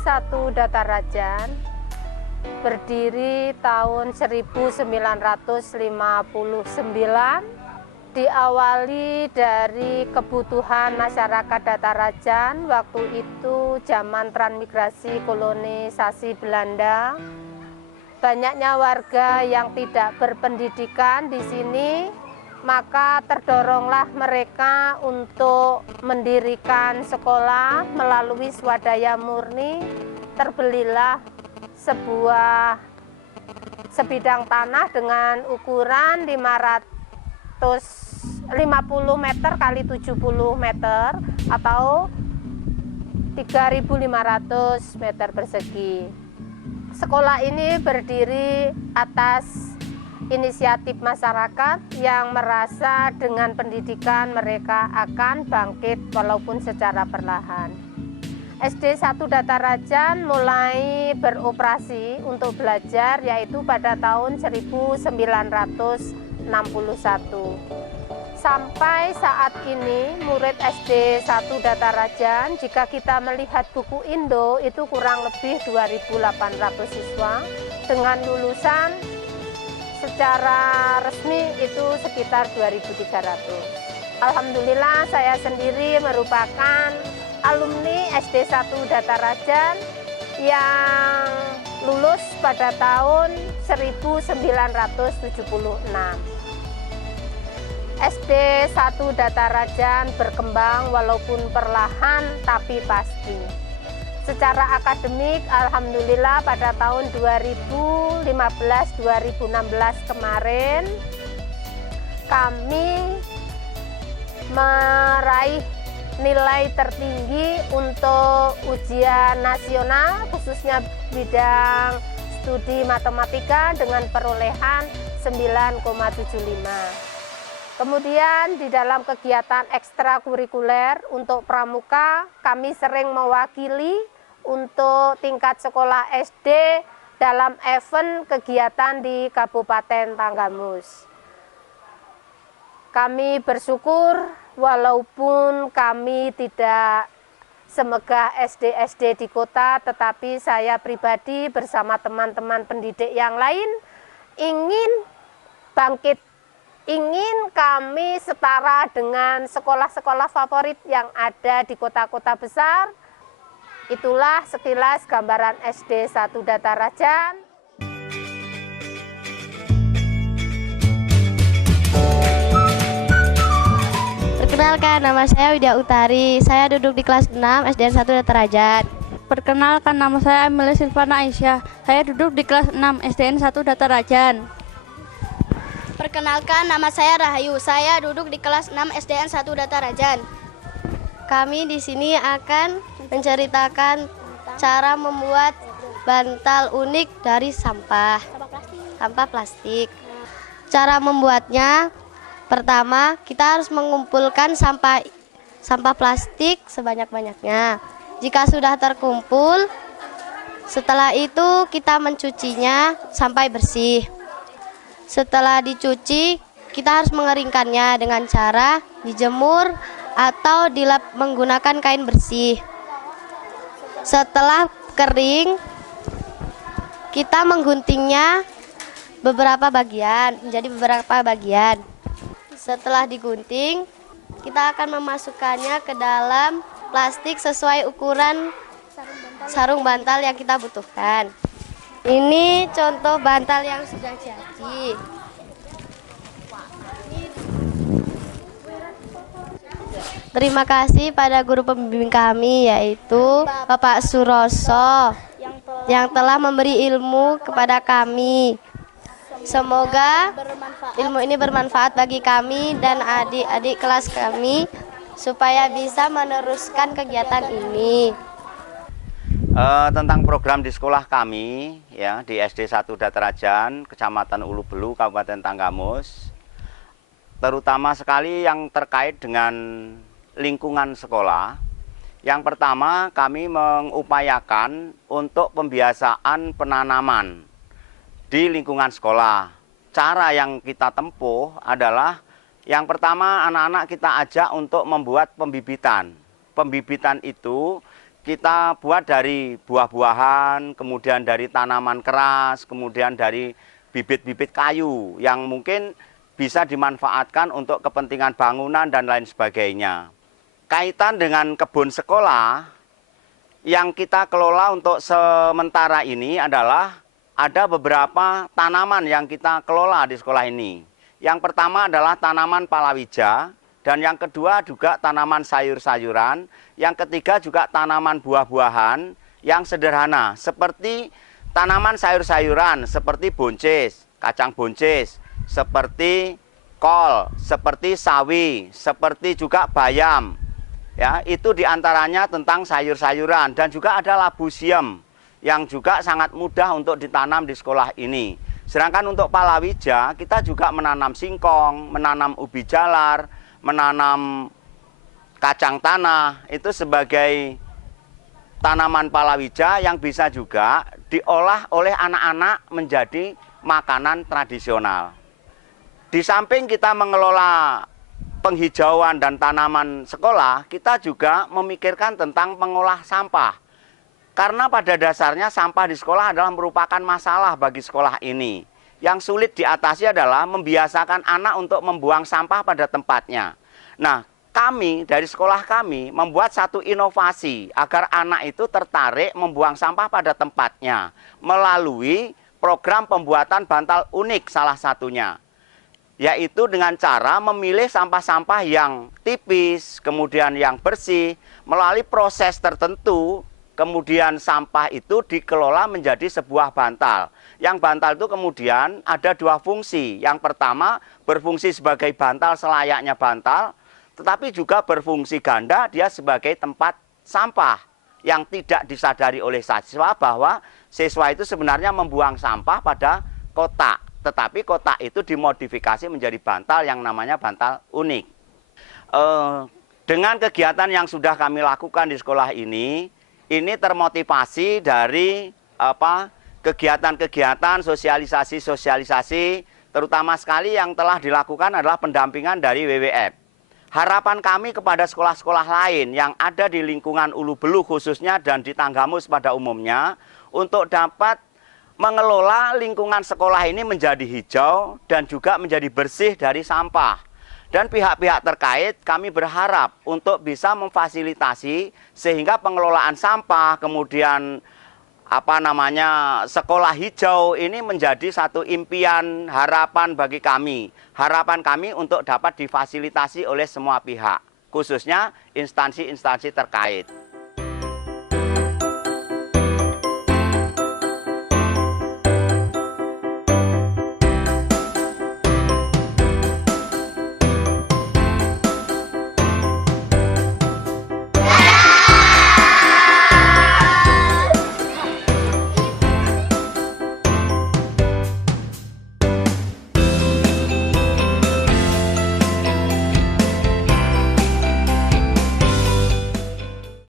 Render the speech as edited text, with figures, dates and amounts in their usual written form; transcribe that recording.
1 Datarajan berdiri tahun 1959, diawali dari kebutuhan masyarakat Datarajan. Waktu itu zaman transmigrasi kolonisasi Belanda, banyaknya warga yang tidak berpendidikan di sini, maka terdoronglah mereka untuk mendirikan sekolah melalui swadaya murni. Terbelilah sebidang tanah dengan ukuran 550 meter kali 70 meter atau 3.500 meter persegi. Sekolah ini berdiri atas inisiatif masyarakat yang merasa dengan pendidikan mereka akan bangkit walaupun secara perlahan. SD 1 Datarajan mulai beroperasi untuk belajar yaitu pada tahun 1961. Sampai saat ini murid SD 1 Datarajan, jika kita melihat buku Indo, itu kurang lebih 2.800 siswa, dengan lulusan secara resmi itu sekitar 2.300. Alhamdulillah saya sendiri merupakan alumni SD 1 Datarajan yang lulus pada tahun 1976. SD 1 Datarajan berkembang walaupun perlahan tapi pasti. Secara akademik, alhamdulillah pada tahun 2015-2016 kemarin kami meraih nilai tertinggi untuk ujian nasional, khususnya bidang studi matematika dengan perolehan 9,75. Kemudian di dalam kegiatan ekstrakurikuler untuk pramuka, kami sering mewakili untuk tingkat sekolah SD dalam event kegiatan di Kabupaten Tanggamus. Kami bersyukur walaupun kami tidak semegah SD-SD di kota, tetapi saya pribadi bersama teman-teman pendidik yang lain ingin bangkit, ingin kami setara dengan sekolah-sekolah favorit yang ada di kota-kota besar. Itulah sekilas gambaran SD 1 Datarajan. Perkenalkan, nama saya Widya Utari. Saya duduk di kelas 6 SDN 1 Datarajan. Perkenalkan, nama saya Amelia Silvana Aisyah. Saya duduk di kelas 6 SDN 1 Datarajan. Perkenalkan, nama saya Rahayu. Saya duduk di kelas 6 SDN 1 Datarajan. Kami di sini akan menceritakan cara membuat bantal unik dari sampah plastik. Cara membuatnya, pertama, kita harus mengumpulkan sampah plastik sebanyak-banyaknya. Jika sudah terkumpul, setelah itu kita mencucinya sampai bersih. Setelah dicuci, kita harus mengeringkannya dengan cara dijemur atau dilap menggunakan kain bersih. Setelah kering, kita mengguntingnya menjadi beberapa bagian. Setelah digunting, kita akan memasukkannya ke dalam plastik sesuai ukuran sarung bantal yang kita butuhkan. Ini contoh bantal yang sudah jadi. Terima kasih pada guru pembimbing kami, yaitu Bapak Suroso, yang telah memberi ilmu kepada kami. Semoga ilmu ini bermanfaat bagi kami dan adik-adik kelas kami supaya bisa meneruskan kegiatan ini. Tentang program di sekolah kami ya di SD 1 Datarajan, Kecamatan Ulu Belu, Kabupaten Tanggamus, terutama sekali yang terkait dengan lingkungan sekolah. Yang pertama, kami mengupayakan untuk pembiasaan penanaman di lingkungan sekolah. Cara yang kita tempuh adalah yang pertama, anak-anak kita ajak untuk membuat pembibitan. Pembibitan itu kita buat dari buah-buahan, kemudian dari tanaman keras, kemudian dari bibit-bibit kayu yang mungkin bisa dimanfaatkan untuk kepentingan bangunan dan lain sebagainya. Kaitan dengan kebun sekolah, yang kita kelola untuk sementara ini adalah ada beberapa tanaman yang kita kelola di sekolah ini. Yang pertama adalah tanaman palawija, dan yang kedua juga tanaman sayur-sayuran. Yang ketiga juga tanaman buah-buahan yang sederhana, seperti tanaman sayur-sayuran, seperti buncis, kacang buncis, seperti kol, seperti sawi, seperti juga bayam. Ya, itu diantaranya tentang sayur-sayuran, dan juga ada labu siam yang juga sangat mudah untuk ditanam di sekolah ini. Sedangkan untuk palawija kita juga menanam singkong, menanam ubi jalar, menanam kacang tanah, itu sebagai tanaman palawija yang bisa juga diolah oleh anak-anak menjadi makanan tradisional. Di samping kita mengelola penghijauan dan tanaman sekolah, kita juga memikirkan tentang mengolah sampah. Karena pada dasarnya sampah di sekolah adalah merupakan masalah bagi sekolah ini. Yang sulit diatasi adalah membiasakan anak untuk membuang sampah pada tempatnya. Nah, kami dari sekolah kami membuat satu inovasi agar anak itu tertarik membuang sampah pada tempatnya melalui program pembuatan bantal unik salah satunya. Yaitu dengan cara memilih sampah-sampah yang tipis, kemudian yang bersih, melalui proses tertentu, kemudian sampah itu dikelola menjadi sebuah bantal. Yang bantal itu kemudian ada dua fungsi. Yang pertama berfungsi sebagai bantal selayaknya bantal, tetapi juga berfungsi ganda, dia sebagai tempat sampah yang tidak disadari oleh siswa bahwa siswa itu sebenarnya membuang sampah pada kotak. Tetapi kotak itu dimodifikasi menjadi bantal yang namanya bantal unik. Dengan kegiatan yang sudah kami lakukan di sekolah ini termotivasi dari kegiatan-kegiatan sosialisasi, terutama sekali yang telah dilakukan adalah pendampingan dari WWF. Harapan kami kepada sekolah-sekolah lain yang ada di lingkungan Ulu Belu khususnya dan di Tanggamus pada umumnya untuk dapat mengelola lingkungan sekolah ini menjadi hijau dan juga menjadi bersih dari sampah. Dan pihak-pihak terkait kami berharap untuk bisa memfasilitasi sehingga pengelolaan sampah, kemudian sekolah hijau ini menjadi satu impian, harapan bagi kami. Harapan kami untuk dapat difasilitasi oleh semua pihak, khususnya instansi-instansi terkait.